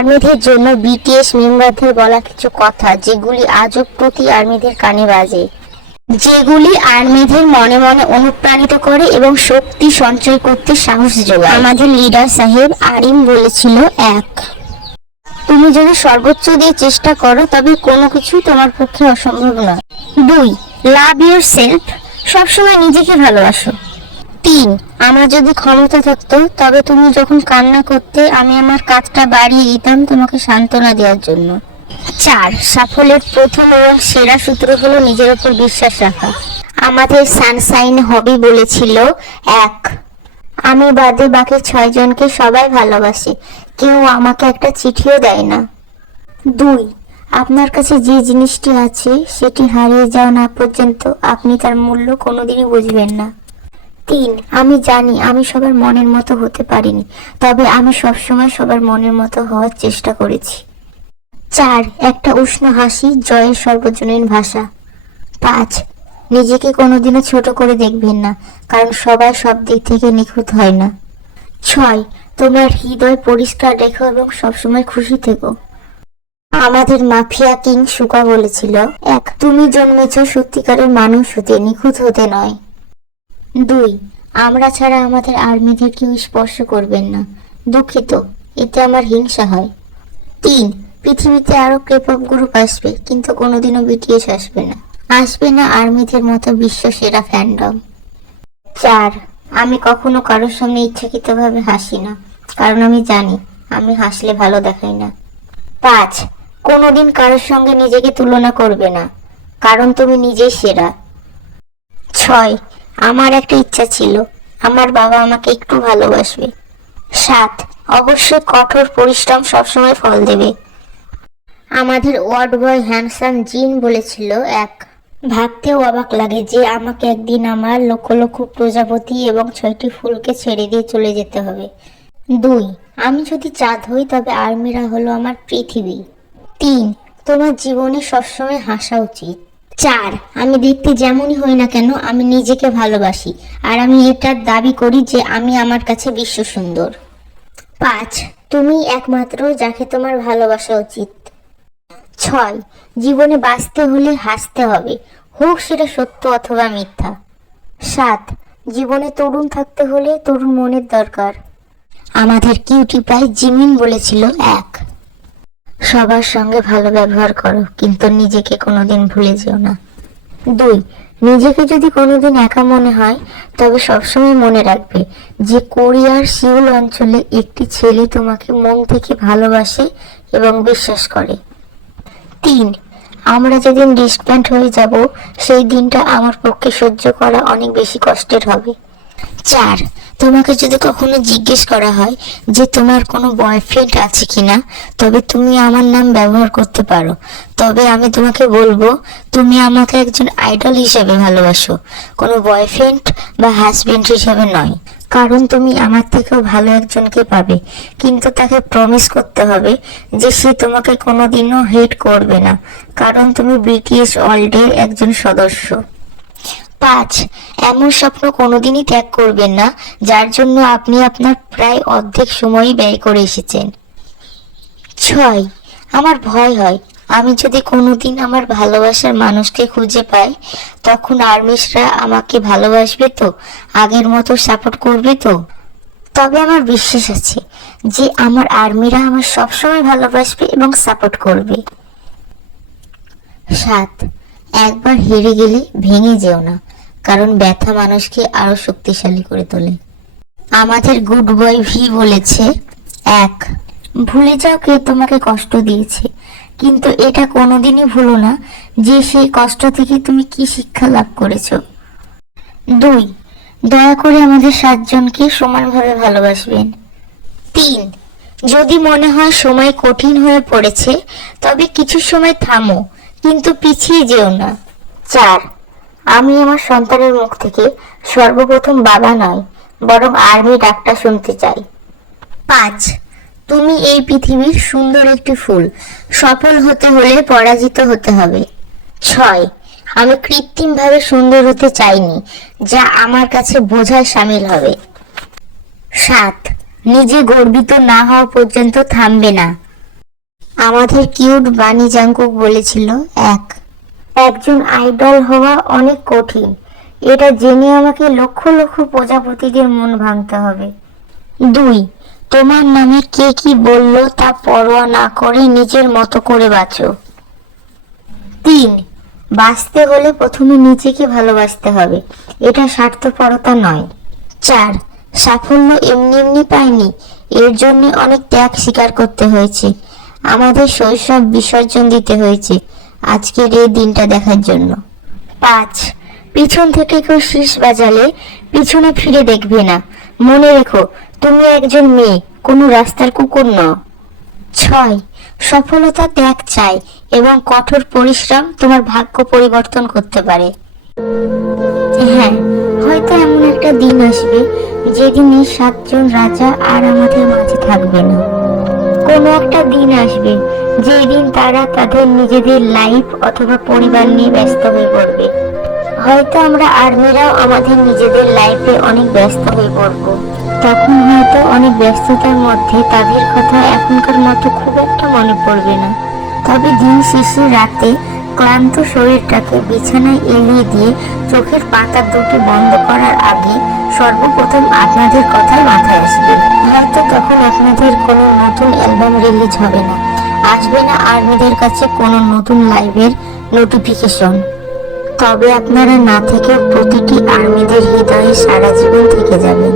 আর্মিদের জন্য বিটিএস মেম্বারদের বলা কিছু কথা যেগুলি আজও প্রতি আর্মিদের কানে বাজে, যেগুলি আর্মিদের মনে মনে অনুপ্রাণিত করে এবং শক্তি সঞ্চয় করতে সাহস যোগায়। আমাদের লিডার সাহেব আরিম বলেছিল, 1, তুমি যদি সর্বোচ্চ দিয়ে চেষ্টা করো তবে কোনো কিছুই তোমার পক্ষে অসম্ভব নয়। 2, লাভ ইউর সেলফ, সবসময় নিজেকে ভালোবাসো। 3, আমার যদি ক্ষমতা থাকতো তবে তুমি যখন কান্না করতে আমি আমার কাঁধটা বাড়িয়ে দিতাম তোমাকে সান্ত্বনা দেওয়ার জন্য। 4, সাফল্যের প্রথম এবং সেরা সূত্র হলো নিজের উপর বিশ্বাস রাখা। আমাদের সানশাইন হবি বলেছিল, 1, আমি বাদে বাকি 6 জনকে সবাই ভালোবাসে, কেউ আমাকে একটা চিঠিও দেয় না। 2, আপনার কাছে যে জিনিসটি আছে সেটি হারিয়ে যাওয়া না পর্যন্ত আপনি তার মূল্য কোনোদিনই বুঝবেন না। 3, আমি জানি আমি সবার মনের মতো হতে পারিনি, তবে আমি সবসময় সবার মনের মতো হওয়ার চেষ্টা করেছি। 4, একটা উষ্ণ হাসি জয়ের সর্বজনীন ভাষা। 5, নিজেকে কোনোদিনও ছোট করে দেখবেন না, কারণ সবাই সব দিক থেকে নিখুঁত হয় না। 6, তোমার হৃদয় পরিষ্কার রেখো এবং সবসময় খুশি থেকো। আমাদের মাফিয়া কিং সুকা বলেছিল, 1, তুমি জন্মেছ সত্যিকারের মানুষ হতে, নিখুঁত হতে নয়। 2, আমরা ছাড়া আমাদের আর্মিদের কেউ স্পর্শ করবেন না, দুঃখিত, এতে আমার হিংসা হয়। 3, পৃথিবীতে আরো কেপপ গ্রুপ আসবে, কিন্তু কোনোদিনও বিটিএস আসবে না আর্মিদের মতো বিশ্ব সেরা ফ্যান্ডম। 4, আমি কখনো কারোর সামনে ইচ্ছাকৃতভাবে হাসি না, কারণ আমি জানি আমি হাসলে ভালো দেখাই না। 5, কোনোদিন কারোর সঙ্গে নিজেকে তুলনা করবে না, কারণ তুমি নিজেই সেরা। 6, আমার একটা ইচ্ছা ছিল, আমার বাবা আমাকে একটু ভালোবাসবে। 7, অবশ্যই কঠোর পরিশ্রম সবসময় ফল দেবে। আমাদের ওয়ার্ড বয় হ্যান্ডসাম জিন বলেছিল, 1, ভাবতেও অবাক লাগে যে আমাকে একদিন আমার লক্ষ লক্ষ প্রজাপতি এবং 6টি ফুলকে ছেড়ে দিয়ে চলে যেতে হবে। 2, আমি যদি চাঁদ হই তবে আর্মিরা হলো আমার পৃথিবী। 3, তোমার জীবনে সবসময় হাসা উচিত। 4, আমি দেখতে যেমনই হই না কেন আমি নিজেকে ভালোবাসি, আর আমি এটার দাবি করি যে আমি আমার কাছে বিশ্ব সুন্দর। 5, তুমি একমাত্র যাকে তোমার ভালোবাসা উচিত। 6, জীবনে বাঁচতে হলে হাসতে হবে, হোক সেটা সত্য অথবা মিথ্যা। 7, জীবনে তরুণ থাকতে হলে তরুণ মনের দরকার। আমাদের কিউটি পাই জিমিন বলেছিল, 1, সবার সঙ্গে ভালো ব্যবহার করো, কিন্তু নিজেকে কোনোদিন ভুলে যেও না। 2, নিজেকে যদি কোনোদিন একা মনে হয় তবে সবসময় মনে রাখবে যে কোরিয়ার সিউল অঞ্চলে একটি ছেলে তোমাকে মন থেকে ভালোবাসে এবং বিশ্বাস করে। 3, আমরা যেদিন ডিসপ্যান্ট হয়ে যাব সেই দিনটা আমার পক্ষে সহ্য করা অনেক বেশি কষ্টের হবে। 4, তোমাকে যদি কখনো জিজ্ঞেস করা হয় যে তোমার কোনো বয়ফ্রেন্ড আছে কিনা, তবে তুমি আমার নাম ব্যবহার করতে পারো, তবে আমি তোমাকে বলবো তুমি আমাকে একজন আইডল হিসেবে ভালোবাসো, কোনো বয়ফ্রেন্ড বা হাজবেন্ড হিসেবে নয়, কারণ তুমি আমার থেকেও ভালো একজনকে পাবে, কিন্তু তাকে প্রমিস করতে হবে যে সে তোমাকে কোনোদিনও হেট করবে না, কারণ তুমি বিটিএস ওয়ার্ল্ডের একজন সদস্য। 5, এমন স্বপ্ন কোনোদিনই ত্যাগ করবেন না যার জন্য আপনি আপনার প্রায় অর্ধেক সময়ই ব্যয় করে এসেছেন। 6, আমার ভয় হয় আমি যদি কোনোদিন আমার ভালোবাসার মানুষকে খুঁজে পাই তখন আর্মিসরা আমাকে ভালোবাসবে তো, আগের মতো সাপোর্ট করবে তো। তবে আমার বিশ্বাস আছে যে আমার আর্মিরা আমার সবসময় ভালোবাসবে এবং সাপোর্ট করবে। 7, একবার হেরে গেলে ভেঙে যেও না, কারণ ব্যথা মানুষকে আরো শক্তিশালী করে তোলে। আমাদের গুড বয় ভি বলেছে, 1, ভুলে যাও কে তোমাকে কষ্ট দিয়েছে, কিন্তু এটা কোনোদিনই ভুলো না যে সেই কষ্ট থেকে তুমি কি শিক্ষা লাভ করেছো। 2, দয়া করে আমাদের 7 জনকে সমানভাবে ভালোবাসবেন। 3, যদি মনে হয় সময় কঠিন হয়ে পড়েছে তবে কিছু সময় থামো, কিন্তু পিছিয়ে যেও না। 4, আমি আমার সন্তানের মুখ থেকে সর্বপ্রথম বাবা নয় বরং আর্মি ডাকটা শুনতে চাই। 5, তুমি এই পৃথিবীর সুন্দর একটি ফুল, সফল হতে হলে পরাজিত হতে হবে। 6, আমি কৃত্রিমভাবে সুন্দর হতে চাইনি যা আমার কাছে বোঝায় সামিল হবে। 7, নিজে গর্বিত না হওয়া পর্যন্ত থামবে না। আমাদের কিউট বানি জাংকুক বলেছিল, একজন আইডল হওয়া অনেক কঠিন। এটা জেনে আমাকে লক্ষ লক্ষ প্রজাপতিদের মন ভাঙতে হবে। 2, তোমার নামে কে কি বলল তা পরোয়া না করে নিজের মতো করে বাঁচো। 3, বাঁচতে হলে প্রথমে নিজেকে ভালোবাসতে হবে, এটা স্বার্থপরতা নয়। 4, সাফল্য এমনি এমনি পাইনি, এর জন্য অনেক ত্যাগ স্বীকার করতে হয়েছে। আমাদের শৈশব বিসর্জন দিতে হয়েছে আজকের এই দিনটা দেখার জন্য। 5, পিছন থেকে কেউ শীষ বাজালে পিছনে ফিরে দেখবে না, মনে রেখো তুমি একজন মেয়ে, কোনো রাস্তার কুকুর নও। 6, সফলতা ত্যাগ চাই এবং কঠোর পরিশ্রম তোমার ভাগ্য পরিবর্তন করতে পারে। হ্যাঁ, হয়তো এমন একটা দিন আসবে যেদিন এই 7 জন রাজা আর আমাদের মাঝে থাকবে না। কোনো একটা দিন আসবে যেই দিন তারা তাদের নিজেদের লাইফ অথবা পরিবার নিয়ে ব্যস্ত হয়ে পড়বে। হয়তো আমরা আর্মিরাও আমাদের নিজেদের লাইফে অনেক ব্যস্ত হয়ে পড়ব। তখন হয়তো অনেক ব্যস্ততার মধ্যে তাদের কথা এখনকার মতো খুব একটা মনে পড়বে না। তবে দিন শেষে রাতে ক্লান্ত শরীরটাকে বিছানায় এলিয়ে দিয়ে চোখের পাতা দুটি বন্ধ করার আগে সর্বপ্রথম আপনাদের কথাই মাথায় আসবে। হয়তো তখন আপনাদের কোনো নতুন অ্যালবাম রিলিজ হবে না, আসবে না আর্মিদের কাছে কোনো নতুন লাইভের নোটিফিকেশন। তবে আপনারা না থেকেও প্রতিটি আর্মিদের হৃদয়ে সারা জীবন থেকে যাবেন।